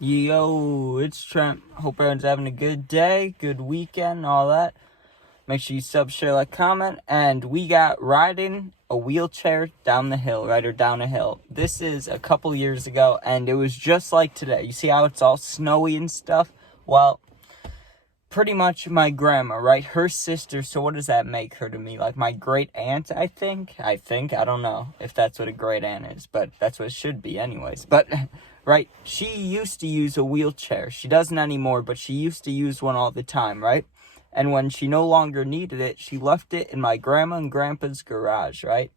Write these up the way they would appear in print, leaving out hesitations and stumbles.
Yo, it's Trent. Hope everyone's having a good day, good weekend, all that. Make sure you sub, share, like, comment. And we got riding a wheelchair down the hill, right, or down a hill. This is a couple years ago, and it was just like today. You see how it's all snowy and stuff? Well, pretty much my grandma, right? Her sister, so what does that make her to me? Like my great aunt, I think. I don't know if that's what a great aunt is, but that's what it should be anyways. But, right, she used to use a wheelchair. She doesn't anymore, but she used to use one all the time, right? And when she no longer needed it, she left it in my grandma and grandpa's garage, right?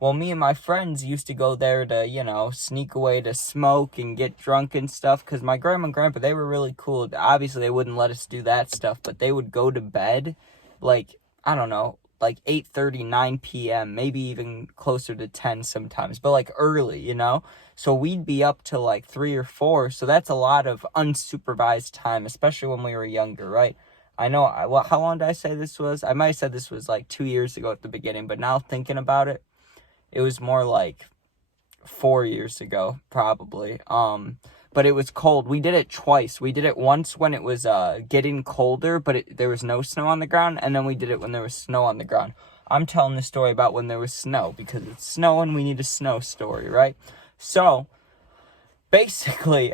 Well, me and my friends used to go there to, sneak away to smoke and get drunk and stuff. Because my grandma and grandpa, they were really cool. Obviously, they wouldn't let us do that stuff. But they would go to bed, like, I don't know, like 8:30, 9 p.m. Maybe even closer to 10 sometimes. But, like, early. So we'd be up till, like, 3 or 4. So that's a lot of unsupervised time, especially when we were younger, right? I know, how long did I say this was? I might have said this was, like, 2 years ago at the beginning. But now thinking about it, it was more like 4 years ago, probably. But it was cold. We did it twice. We did it once when it was getting colder, but there was no snow on the ground, and then we did it when there was snow on the ground. I'm telling the story about when there was snow, because it's snowing, we need a snow story, right? So, basically,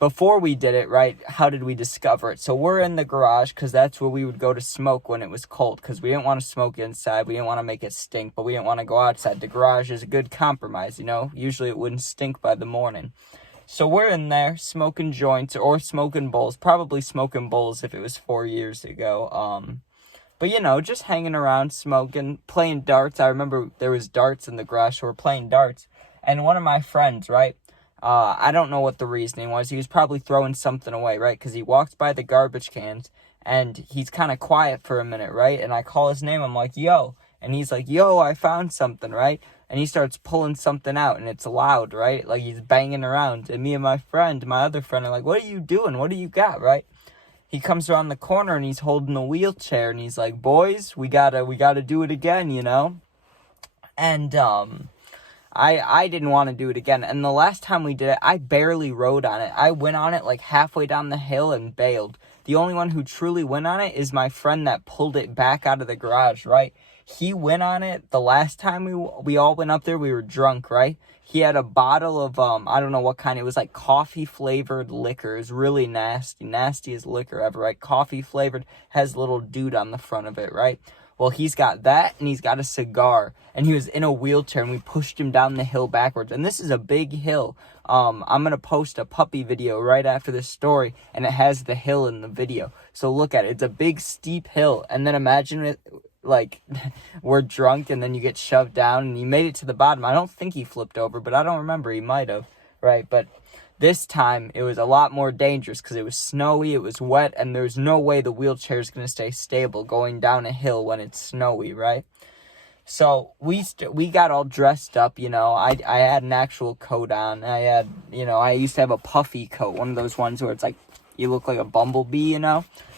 before we did it, right, how did we discover it? So we're in the garage, because that's where we would go to smoke when it was cold, because we didn't want to smoke inside, we didn't want to make it stink, but we didn't want to go outside. The garage is a good compromise, usually it wouldn't stink by the morning. So we're in there, smoking joints, or smoking bowls, probably smoking bowls if it was 4 years ago, but just hanging around, smoking, playing darts. I remember there was darts in the garage, so we're playing darts, and one of my friends, right, I don't know what the reasoning was. He was probably throwing something away, right? Because he walks by the garbage cans, and he's kind of quiet for a minute, right? And I call his name. I'm like, yo. And he's like, yo, I found something, right? And he starts pulling something out, and it's loud, right? Like he's banging around. And me and my other friend, are like, what are you doing? What do you got, right? He comes around the corner, and he's holding a wheelchair, and he's like, boys, we gotta do it again, And, I didn't want to do it again. And the last time we did it, I barely rode on it. I went on it like halfway down the hill and bailed. The only one who truly went on it is my friend that pulled it back out of the garage, right? He went on it the last time we all went up there. We were drunk, right? He had a bottle of, I don't know what kind. It was like coffee-flavored liquor. It was really nasty. Nastiest liquor ever, right? Coffee-flavored. Has a little dude on the front of it, right? Well, he's got that, and he's got a cigar, and he was in a wheelchair, and we pushed him down the hill backwards, and this is a big hill. I'm going to post a puppy video right after this story, and it has the hill in the video, so look at it. It's a big, steep hill, and then imagine it, like, we're drunk, and then you get shoved down, and he made it to the bottom. I don't think he flipped over, but I don't remember. He might have, right? But this time, it was a lot more dangerous because it was snowy, it was wet, and there's no way the wheelchair is going to stay stable going down a hill when it's snowy, right? So we got all dressed up, I had an actual coat on. I had, I used to have a puffy coat, one of those ones where it's like, you look like a bumblebee,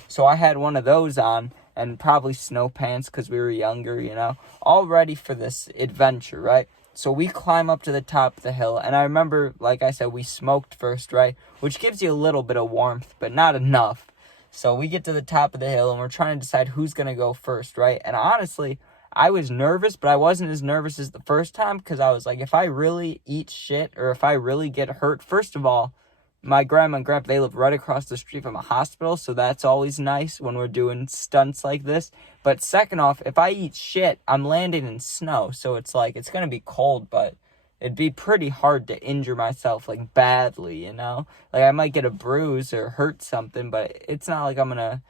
So I had one of those on, and probably snow pants because we were younger, all ready for this adventure, right? So we climb up to the top of the hill, and I remember, like I said, we smoked first, right? Which gives you a little bit of warmth, but not enough. So we get to the top of the hill, and we're trying to decide who's going to go first, right? And honestly, I was nervous, but I wasn't as nervous as the first time, because I was like, if I really eat shit, or if I really get hurt, first of all, my grandma and grandpa, they live right across the street from a hospital, so that's always nice when we're doing stunts like this. But second off, if I eat shit, I'm landing in snow, so it's like, it's going to be cold, but it'd be pretty hard to injure myself, like, badly, Like, I might get a bruise or hurt something, but it's not like I'm going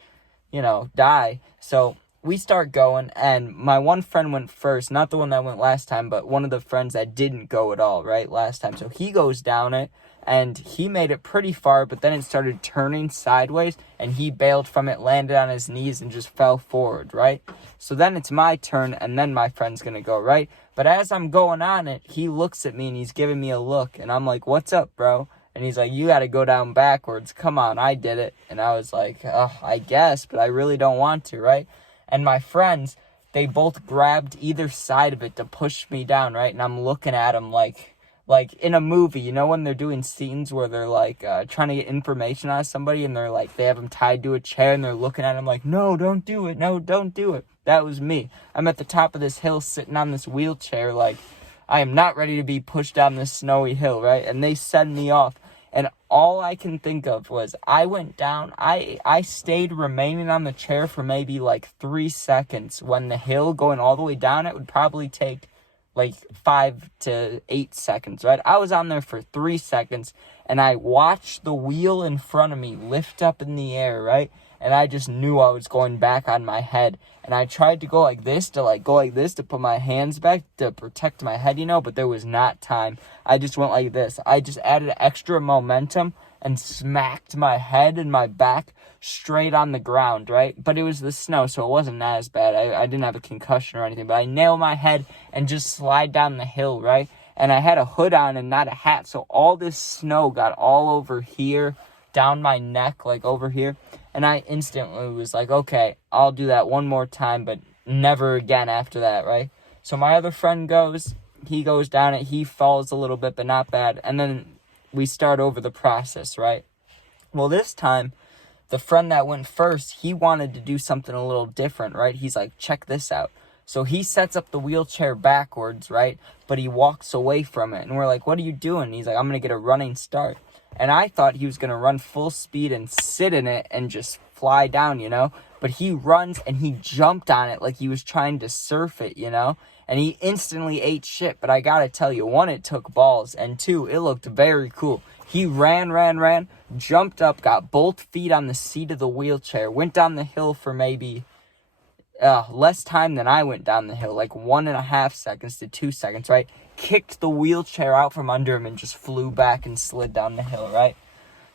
to, die. So we start going, and my one friend went first, not the one that went last time, but one of the friends that didn't go at all, right, last time. So he goes down it, and he made it pretty far, but then it started turning sideways, and he bailed from it, landed on his knees, and just fell forward, right? So then it's my turn, and then my friend's gonna go, right? But as I'm going on it, he looks at me, and he's giving me a look, and I'm like, what's up, bro? And he's like, you gotta go down backwards. Come on, I did it. And I was like, I guess, but I really don't want to, right? And my friends, they both grabbed either side of it to push me down, right? And I'm looking at them like like in a movie, you know, when they're doing scenes where they're like trying to get information out of somebody, and they're like, they have them tied to a chair and they're looking at him like, no, don't do it. No, don't do it. That was me. I'm at the top of this hill sitting on this wheelchair like I am not ready to be pushed down this snowy hill, right? And they send me off. And all I can think of was I went down. I stayed remaining on the chair for maybe like 3 seconds, when the hill going all the way down, it would probably take like 5 to 8 seconds, right? I was on there for 3 seconds, and I watched the wheel in front of me lift up in the air, right? And I just knew I was going back on my head. And I tried to go like this, to put my hands back to protect my head, you know, but there was not time. I just went like this. I just added extra momentum and smacked my head and my back straight on the ground, right? But it was the snow, so it wasn't as bad. I didn't have a concussion or anything, but I nailed my head and just slide down the hill, right? And I had a hood on and not a hat, so all this snow got all over here, down my neck, like over here. And I instantly was like, okay, I'll do that one more time, but never again after that, right? So my other friend he goes down it, he falls a little bit, but not bad. And then we start over the process, right? Well, this time, the friend that went first, he wanted to do something a little different, right? He's like, check this out. So he sets up the wheelchair backwards, right? But he walks away from it. And we're like, what are you doing? He's like, I'm going to get a running start. And I thought he was going to run full speed and sit in it and just fly down, you know? But he runs and he jumped on it like he was trying to surf it, you know? And he instantly ate shit. But I got to tell you, 1, it took balls. And 2, it looked very cool. He ran, jumped up, got both feet on the seat of the wheelchair, went down the hill for maybe less time than I went down the hill, like 1.5 seconds to 2 seconds, right? Kicked the wheelchair out from under him and just flew back and slid down the hill, right?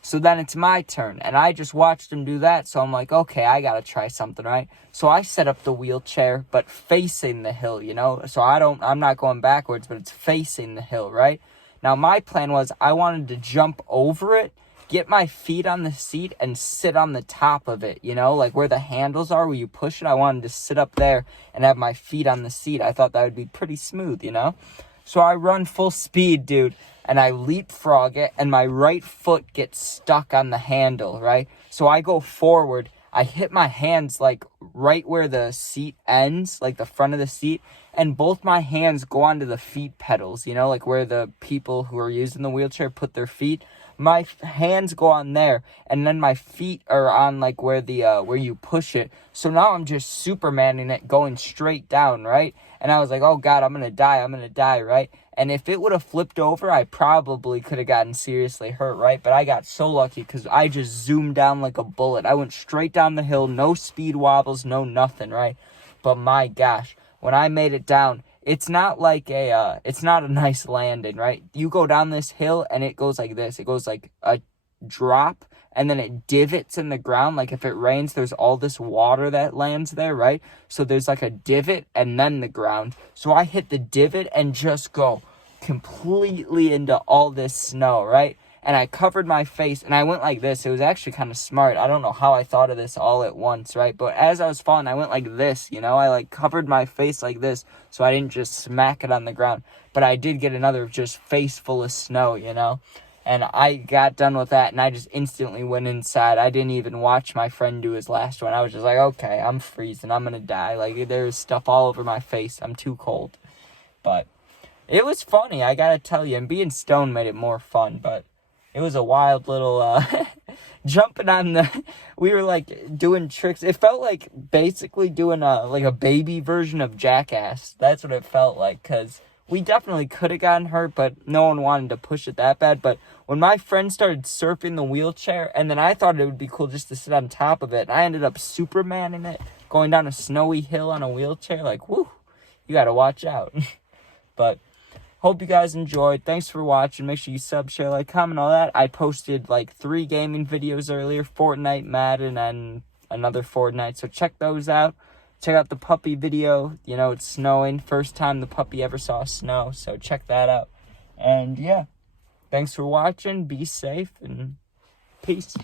So then it's my turn, and I just watched him do that, so I'm like, okay, I gotta try something, right? So I set up the wheelchair, but facing the hill, you know? So I'm not going backwards, but it's facing the hill, right? Now, my plan was I wanted to jump over it, get my feet on the seat, and sit on the top of it, you know? Like where the handles are, where you push it, I wanted to sit up there and have my feet on the seat. I thought that would be pretty smooth, you know? So I run full speed, dude, and I leapfrog it, and my right foot gets stuck on the handle, right? So I go forward, I hit my hands, like, right where the seat ends, like the front of the seat, and both my hands go onto the feet pedals, you know, like where the people who are using the wheelchair put their feet. My hands go on there, and then my feet are on, like, where you push it. So now I'm just Supermaning it, going straight down, right? And I was like, oh, God, I'm going to die, right? And if it would have flipped over, I probably could have gotten seriously hurt, right? But I got so lucky because I just zoomed down like a bullet. I went straight down the hill, no speed wobbles, no nothing, right? But my gosh, when I made it down, it's not like it's not a nice landing, right? You go down this hill and it goes like this. It goes like a drop, and then it divots in the ground. Like if it rains, there's all this water that lands there, right? So there's like a divot and then the ground. So I hit the divot and just go completely into all this snow, right? And I covered my face, and I went like this. It was actually kind of smart. I don't know how I thought of this all at once, right? But as I was falling, I went like this, you know? I, like, covered my face like this so I didn't just smack it on the ground. But I did get another just face full of snow, you know? And I got done with that, and I just instantly went inside. I didn't even watch my friend do his last one. I was just like, okay, I'm freezing. I'm going to die. Like, there's stuff all over my face. I'm too cold. But it was funny, I got to tell you. And being stoned made it more fun, but it was a wild little, jumping on we were, like, doing tricks. It felt like basically doing, a baby version of Jackass. That's what it felt like, because we definitely could have gotten hurt, but no one wanted to push it that bad. But when my friend started surfing the wheelchair, and then I thought it would be cool just to sit on top of it, and I ended up Supermaning it, going down a snowy hill on a wheelchair. Like, woo, you got to watch out. But hope you guys enjoyed. Thanks for watching. Make sure you sub, share, like, comment, all that. I posted, like, 3 gaming videos earlier. Fortnite, Madden, and another Fortnite. So check those out. Check out the puppy video. You know, it's snowing. First time the puppy ever saw snow. So check that out. And, yeah. Thanks for watching. Be safe, and peace.